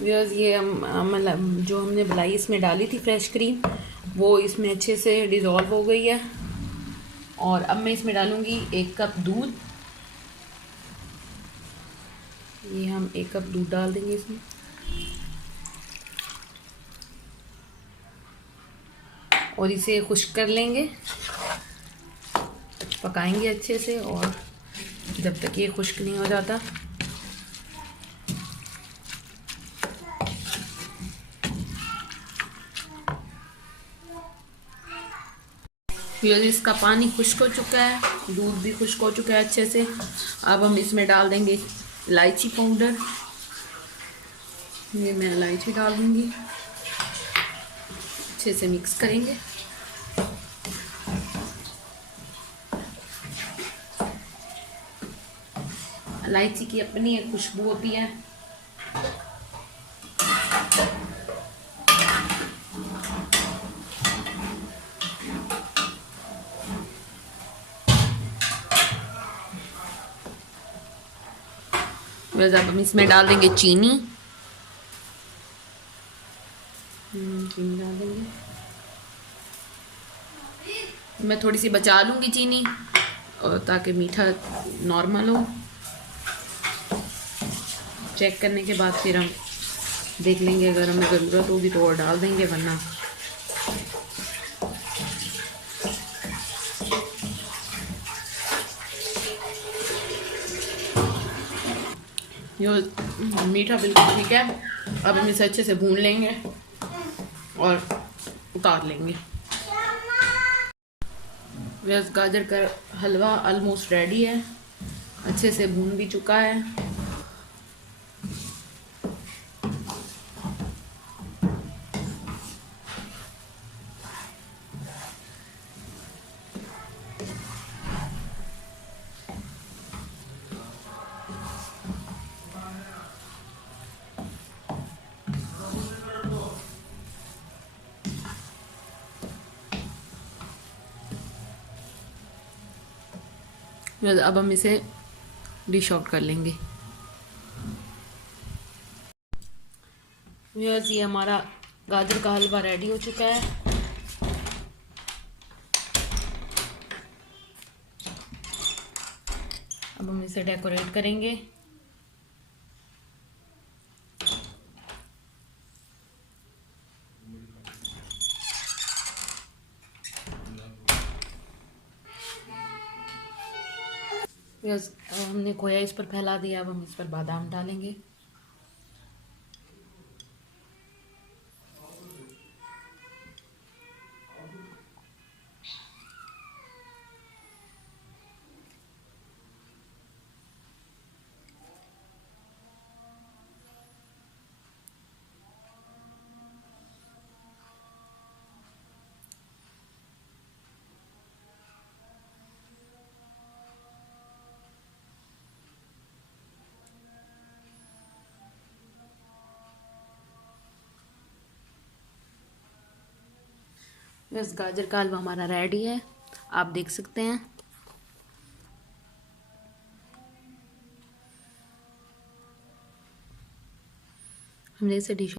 Viewers ये मतलब जो हमने मलाई इसमें डाली थी फ्रेश क्रीम, वो इसमें अच्छे से डिज़ोल्व हो गई है। और अब मैं इसमें डालूँगी 1 कप दूध। ये हम 1 कप दूध डाल देंगे इसमें। और इसे खुश्क कर लेंगे, पकाएंगे अच्छे से, और जब तक ये खुश्क नहीं हो जाता। इसका पानी खुश्क हो चुका है, दूध भी खुश्क हो चुका है अच्छे से। अब हम इसमें डाल देंगे इलायची पाउडर। ये मैं इलायची डाल दूँगी, अच्छे से मिक्स करेंगे। इलायची की अपनी एक खुशबू होती है। बस अब हम इसमें डाल देंगे चीनी। चीनी डाल देंगे। मैं थोड़ी सी बचा लूँगी चीनी, और ताकि मीठा नॉर्मल हो। चेक करने के बाद फिर हम देख लेंगे, अगर हमें ज़रूरत होगी तो और डाल देंगे, वरना ये मीठा बिल्कुल ठीक है। अब हम इसे अच्छे से भून लेंगे और उतार लेंगे। बस गाजर का हलवा ऑलमोस्ट रेडी है, अच्छे से भून भी चुका है। अब हम इसे डिश आउट कर लेंगे। व्यूअर्स ये हमारा गाजर का हलवा रेडी हो चुका है। अब हम इसे डेकोरेट करेंगे। व्यूअर्स हमने खोया इस पर फैला दिया, अब हम इस पर बादाम डालेंगे। बस गाजर का हलवा हमारा रेडी है, आप देख सकते हैं। हमने इसे डिश